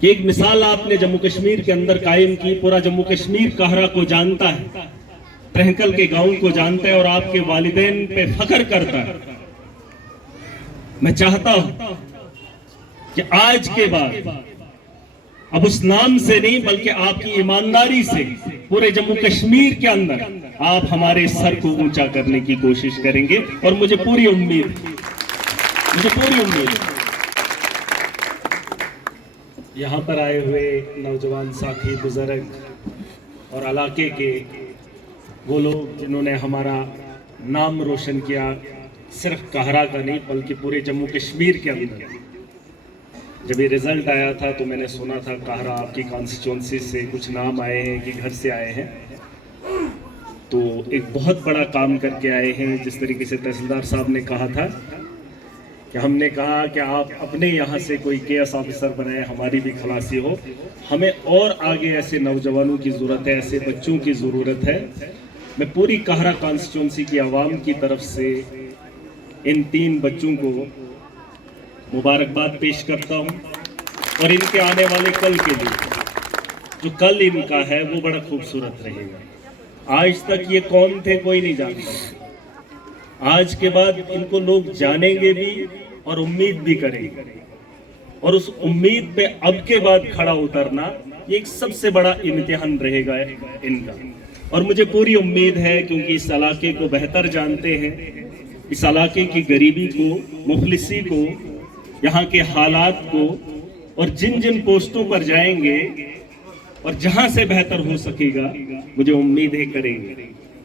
کہ ایک مثال آپ نے جموں کشمیر کے اندر قائم کی. پورا جموں کشمیر کہرا کو جانتا ہے, ترہنکل کے گاؤں کو جانتا ہے اور آپ کے والدین پہ فخر کرتا ہے. میں چاہتا ہوں کہ آج کے بعد اب اس نام سے نہیں بلکہ آپ کی ایمانداری سے پورے جموں کشمیر کے اندر آپ ہمارے سر کو اونچا کرنے کی کوشش کریں گے. اور مجھے پوری امید یہاں پر آئے ہوئے نوجوان ساتھی, بزرگ اور علاقے کے وہ لوگ جنہوں نے ہمارا نام روشن کیا, صرف کہرا کا نہیں بلکہ پورے جموں کشمیر کے اندر. جب یہ رزلٹ آیا تھا تو میں نے سنا تھا کہرا آپ کی کانسٹیچوئنسی سے کچھ نام آئے ہیں کہ گھر سے آئے ہیں, تو ایک بہت بڑا کام کر کے آئے ہیں. جس طریقے سے تحصیلدار صاحب نے کہا تھا کہ ہم نے کہا کہ آپ اپنے یہاں سے کوئی KS آفیسر بنائے, ہماری بھی خلاصی ہو. ہمیں اور آگے ایسے نوجوانوں کی ضرورت ہے, ایسے بچوں کی ضرورت ہے. میں پوری کہرا کانسٹیچوئنسی کی عوام کی طرف سے ان 3 بچوں کو مبارکباد پیش کرتا ہوں, اور ان کے آنے والے کل کے لیے جو کل ان کا ہے وہ بڑا خوبصورت رہے گا. آج تک یہ کون تھے کوئی نہیں جانتا, آج کے بعد ان کو لوگ جانیں گے بھی اور امید بھی کریں گے, اور اس امید پہ اب کے بعد کھڑا اترنا یہ ایک سب سے بڑا امتحان رہے گا ان کا. اور مجھے پوری امید ہے, کیونکہ اس علاقے کو بہتر جانتے ہیں, اس علاقے کی غریبی کو, مفلسی کو, یہاں کے حالات کو, اور جن جن پوسٹوں پر جائیں گے اور جہاں سے بہتر ہو سکے گا مجھے امید ہے کریں گے.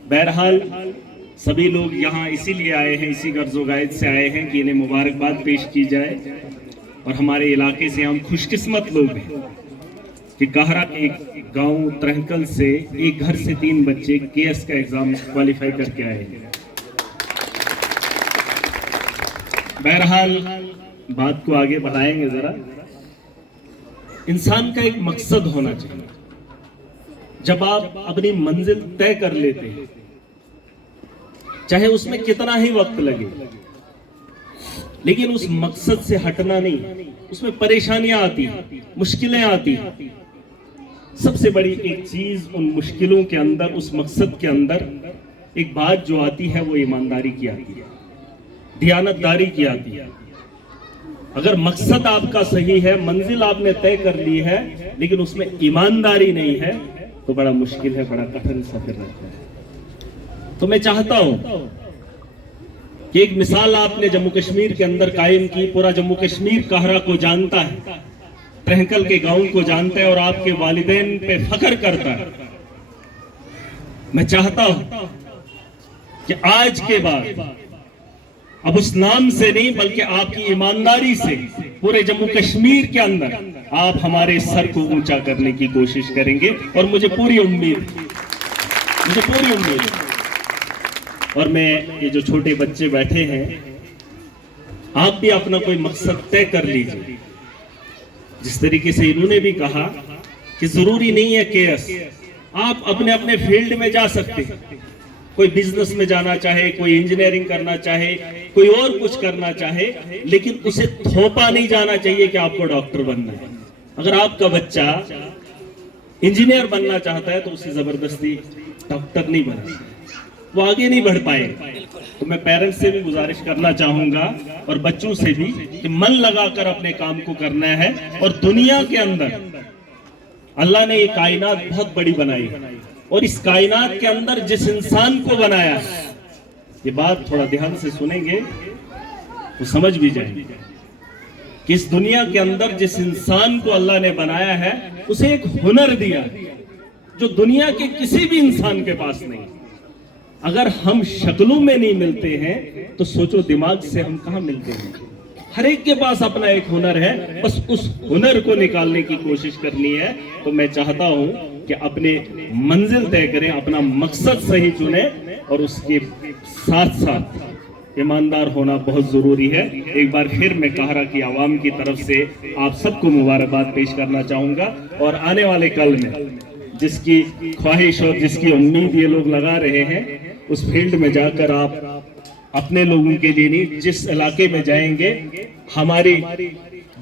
بہرحال سبھی لوگ یہاں اسی لیے آئے ہیں, اسی غرض و غائد سے آئے ہیں کہ انہیں مبارکباد پیش کی جائے. اور ہمارے علاقے سے ہم خوش قسمت لوگ ہیں کہ کہرا کے ایک گاؤں ترہنکل سے ایک گھر سے 3 بچے KS کا ایگزام کوالیفائی کر کے آئے ہیں. بہرحال بات کو آگے بڑھائیں گے. ذرا انسان کا ایک مقصد ہونا چاہیے. جب آپ اپنی منزل طے کر لیتے ہیں, چاہے اس میں کتنا ہی وقت لگے, لیکن اس مقصد سے ہٹنا نہیں. اس میں پریشانیاں آتی ہیں, مشکلیں آتی ہیں. سب سے بڑی ایک چیز ان مشکلوں کے اندر, اس مقصد کے اندر ایک بات جو آتی ہے وہ ایمانداری کی آتی ہے, دیانتداری کی آتی ہے. اگر مقصد آپ کا صحیح ہے, منزل آپ نے طے کر لی ہے, لیکن اس میں ایمانداری نہیں ہے تو بڑا مشکل ہے, بڑا کٹھن سفر رہتا ہے. تو میں چاہتا ہوں کہ ایک مثال آپ نے جموں کشمیر کے اندر قائم کی. پورا جموں کشمیر کہرا کو جانتا ہے, ترہنکل کے گاؤں کو جانتا ہے, اور آپ کے والدین پہ فخر کرتا ہے. میں چاہتا ہوں کہ آج کے بعد اب اس نام سے نہیں بلکہ آپ کی ایمانداری سے پورے جموں کشمیر کے اندر آپ ہمارے سر کو اونچا کرنے کی کوشش کریں گے. اور مجھے پوری امید اور میں یہ جو چھوٹے بچے بیٹھے ہیں, آپ بھی اپنا کوئی مقصد طے کر لیجئے. جس طریقے سے انہوں نے بھی کہا کہ ضروری نہیں ہے KS, آپ اپنے اپنے فیلڈ میں جا سکتے ہیں. کوئی بزنس میں جانا چاہے, کوئی انجینئرنگ کرنا چاہے, کوئی اور کچھ کرنا چاہے, لیکن اسے تھوپا نہیں جانا چاہیے کہ آپ کو ڈاکٹر بننا ہے. اگر آپ کا بچہ انجینئر بننا چاہتا ہے تو اسے زبردستی ڈاکٹر نہیں بننا, وہ آگے نہیں بڑھ پائے. تو میں پیرنٹس سے بھی گزارش کرنا چاہوں گا اور بچوں سے بھی کہ من لگا کر اپنے کام کو کرنا ہے. اور دنیا کے اندر اللہ نے یہ کائنات بہت بڑی بنائی, اور اس کائنات کے اندر جس انسان کو بنایا, یہ بات تھوڑا دھیان سے سنیں گے تو سمجھ بھی جائیں گے کہ اس دنیا کے اندر جس انسان کو اللہ نے بنایا ہے اسے ایک ہنر دیا جو دنیا کے کسی بھی انسان کے پاس نہیں. اگر ہم شکلوں میں نہیں ملتے ہیں تو سوچو دماغ سے ہم کہاں ملتے ہیں. ہر ایک کے پاس اپنا ایک ہنر ہے, بس اس ہنر کو نکالنے کی کوشش کرنی ہے. تو میں چاہتا ہوں کہ اپنے منزل طے کریں, اپنا مقصد صحیح چنیں, اور اس کے ساتھ ساتھ ایماندار ہونا بہت ضروری ہے. ایک بار پھر میں کہرا کی عوام کی طرف سے آپ سب کو مبارکباد پیش کرنا چاہوں گا. اور آنے والے کل میں جس کی خواہش اور جس کی امید یہ لوگ لگا رہے ہیں, اس فیلڈ میں جا کر آپ اپنے لوگوں کے لیے نہیں, جس علاقے میں جائیں گے ہماری